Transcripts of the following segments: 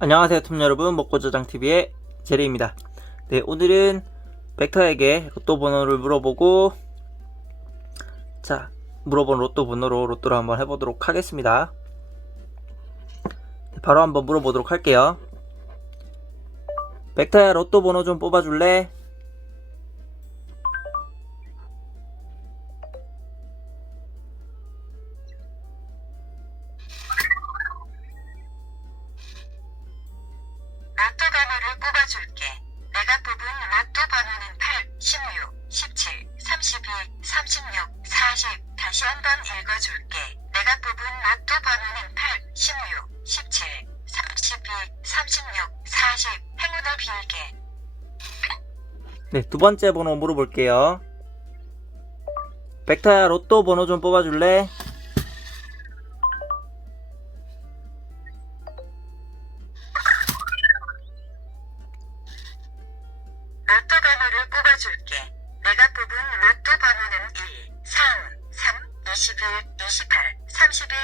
안녕하세요 톰 여러분, 먹고저장TV의 제리입니다. 네, 오늘은 벡터에게 로또 번호를 물어보고, 물어본 로또 번호로 로또를 한번 해보도록 하겠습니다. 네, 바로 한번 물어보도록 할게요. 벡터야, 로또 번호 좀 뽑아줄래? 로또 번호를 뽑아줄게. 내가 뽑은 로또 번호는 8, 16, 17, 32, 36, 40. 다시 한번 읽어줄게. 내가 뽑은 로또 번호는 8, 16, 17, 32, 36, 40. 행운을 빌게. 네, 두 번째 번호 물어볼게요. 벡터야, 로또 번호 좀 뽑아줄래? 로또 번호를 뽑아줄게. 내가 뽑은 로또 번호는 1, 3, 3, 21, 28, 31.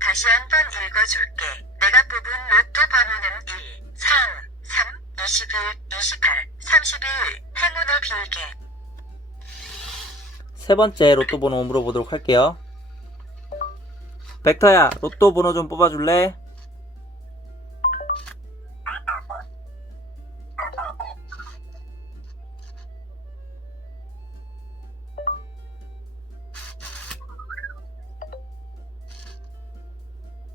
다시 한번 읽어줄게. 내가 뽑은 로또 번호는 1, 3, 3, 21, 28, 31. 행운을 빌게. 세 번째 로또 번호 물어보도록 할게요. 벡터야, 로또 번호 좀 뽑아줄래?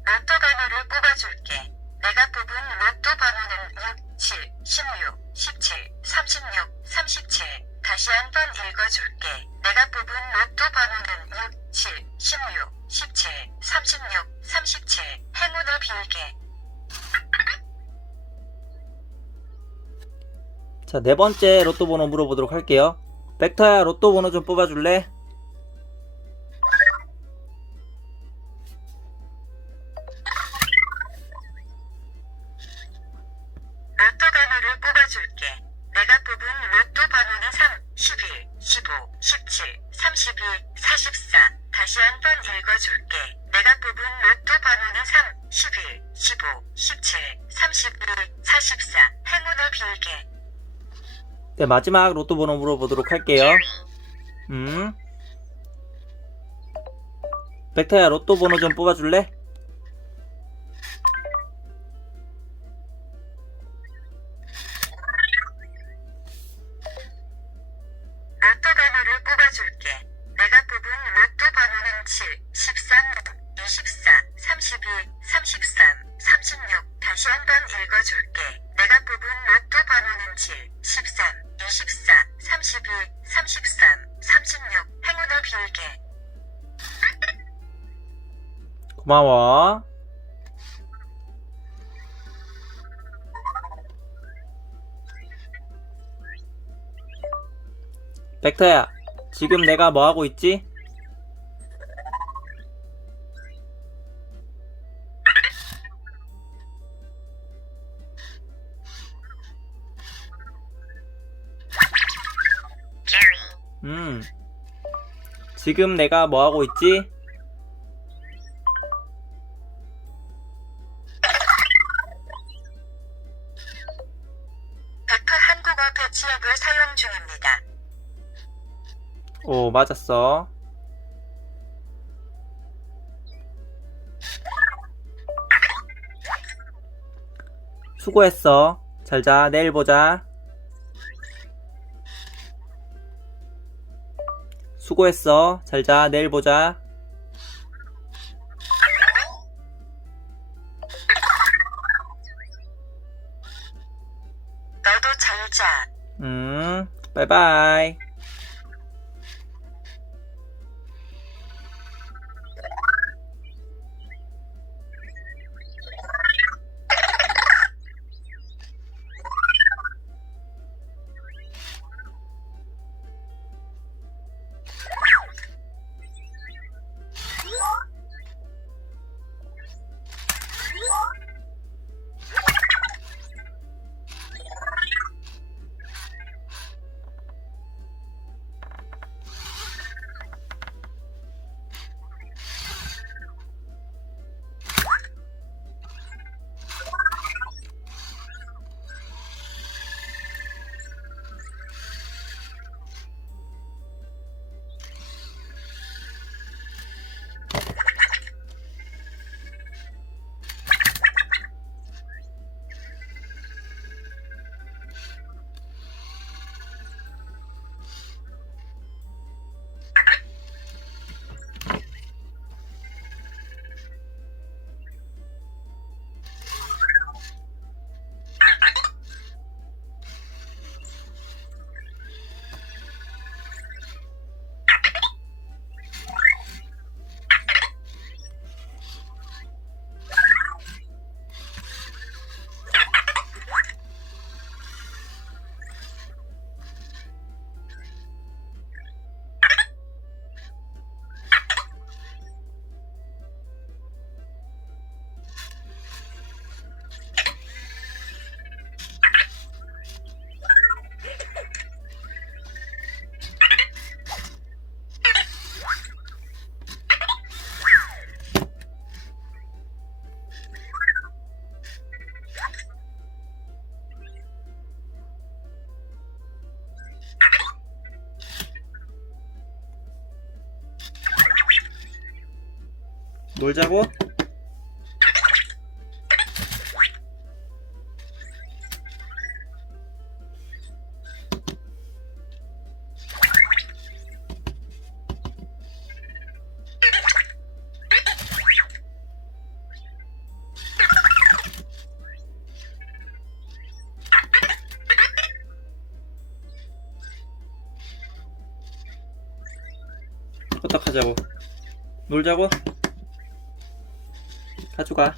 로또 번호를 뽑아줄게. 내가 뽑은 로또 번호는 6, 7, 16, 17, 36, 37. 다시 한번 읽어줄게. 내가 뽑은 로또 번호는 6, 7, 16, 17, 36, 37. 행운을 빌게. 자, 네 번째 로또 번호 물어보도록 할게요. 벡터야, 로또 번호 좀 뽑아줄래? 로또 번호를 뽑아줄게. 내가 뽑은 로또 번호는 3, 11, 15, 17, 32, 44. 다시 한번 읽어줄게. 내가 뽑은 로또 번호는 3, 11, 15, 17, 32, 44. 행운을 빌게. 네, 마지막 로또 번호 물어보도록 할게요. 벡터야, 로또 번호 좀 뽑아줄래? 로또 번호를 뽑아줄게. 내가 뽑은 로또 번호는 7, 13, 24, 32, 33, 36. 다시 한번 읽어줄게. 내가 뽑은 로또 번호는 7, 13, 24, 32, 33, 36. 행운을 빌게. 고마워. 벡터야, 지금 내가 뭐 하고 있지? 지금 내가 뭐 하고 있지? 벡터 한국어 배치앱을 사용 중입니다. 오, 맞았어. 수고했어. 잘 자, 내일 보자. 수고했어. 잘 자, 내일 보자. 너도 잘 자. 바이바이. 놀자고? 호떡하자고. 놀자고? 가져가.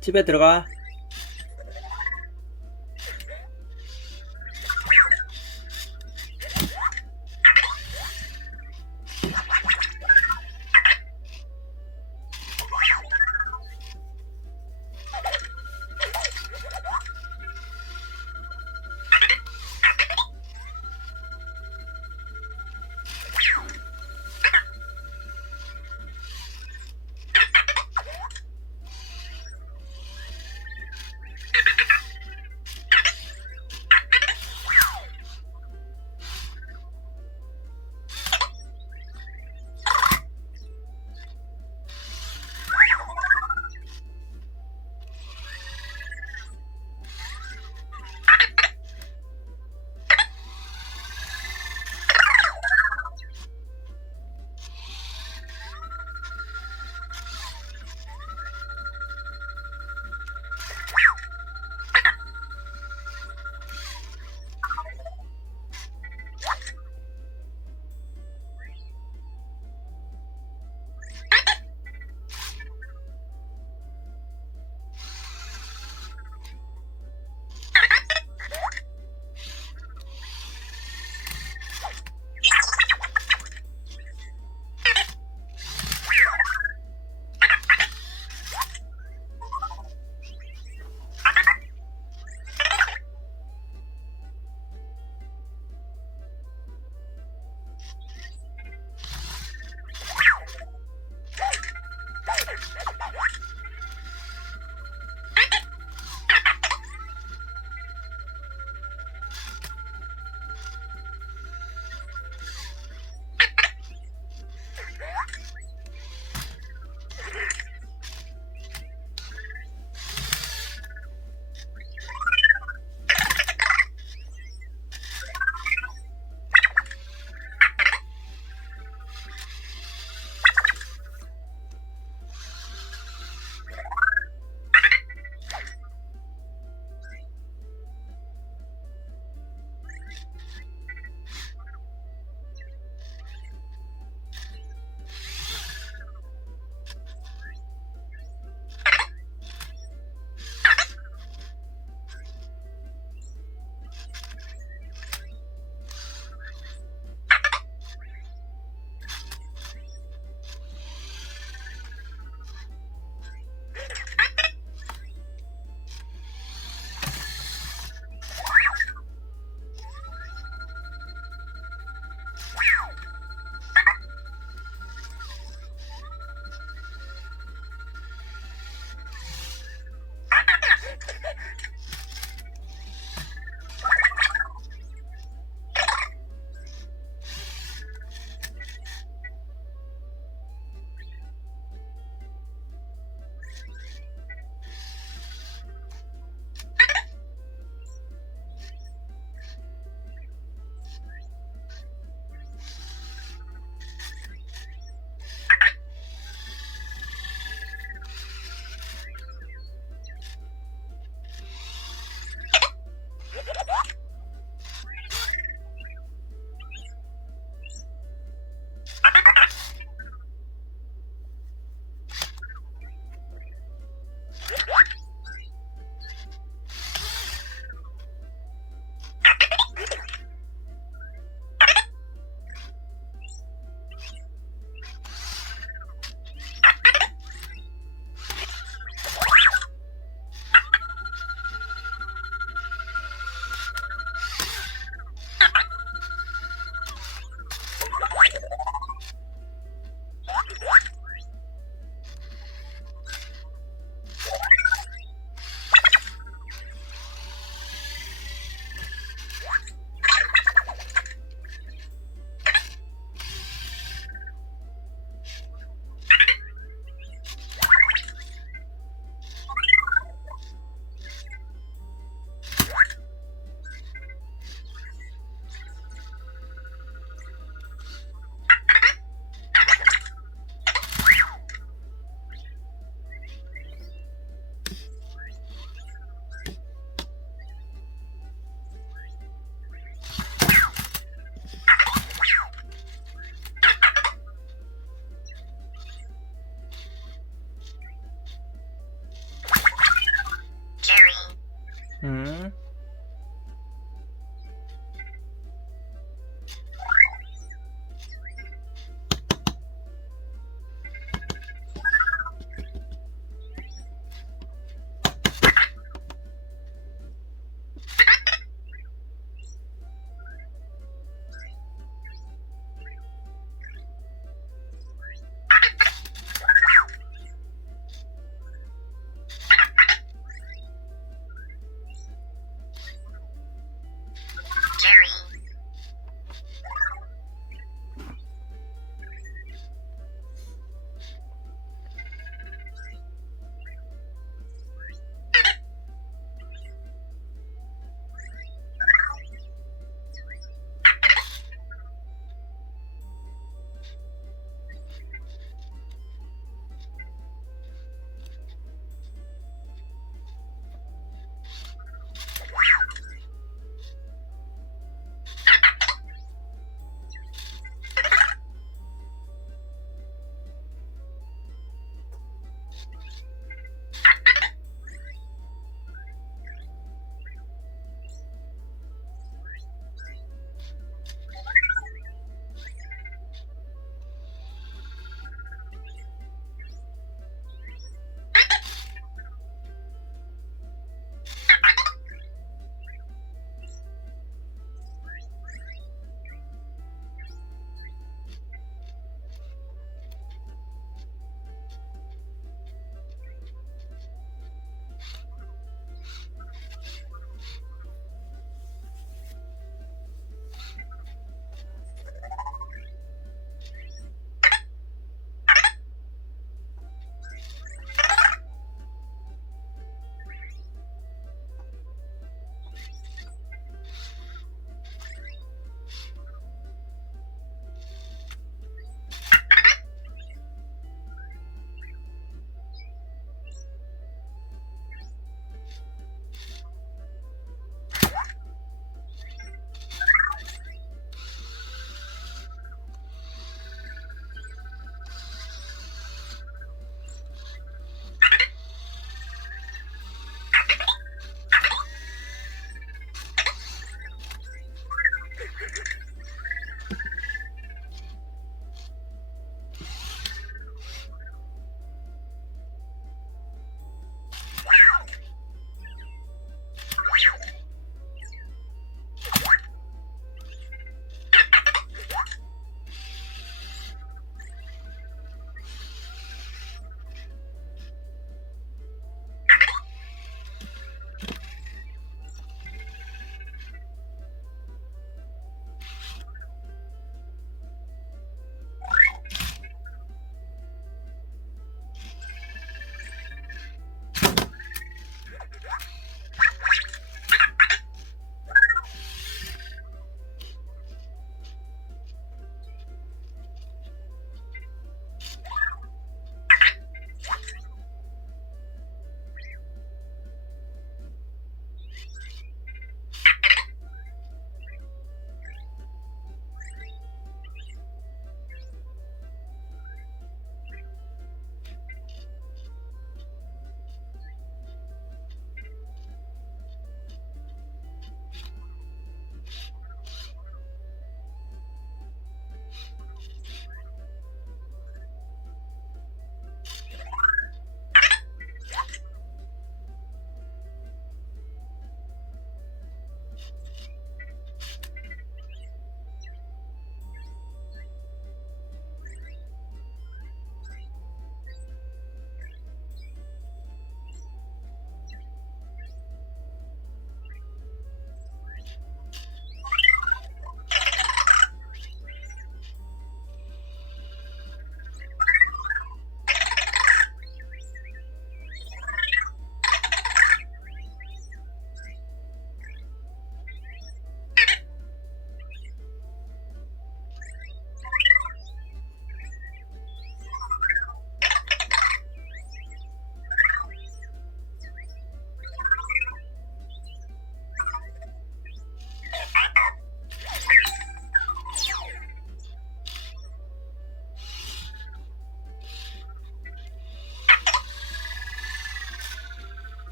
집에 들어가.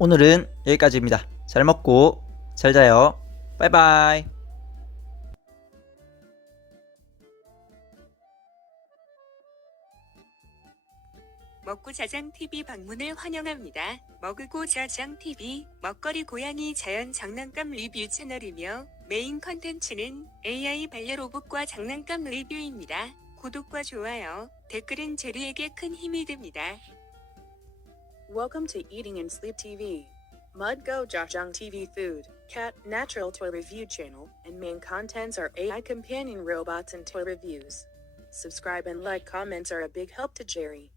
오늘은 여기까지입니다. 잘 먹고 잘 자요. 바이바이. 먹고 자장 TV 방문을 환영합니다. 먹으고 자장 TV 먹거리 고양이 자연 장난감 리뷰 채널이며 메인 컨텐츠는 AI 반려로봇과 장난감 리뷰입니다. 구독과 좋아요, 댓글은 제리에게 큰 힘이 됩니다. Welcome to Eating and Sleep TV. Mud Go Jajang TV Food, Cat, Natural Toy Review Channel, and main contents are AI companion robots and toy reviews. Subscribe and like comments are a big help to Jerry.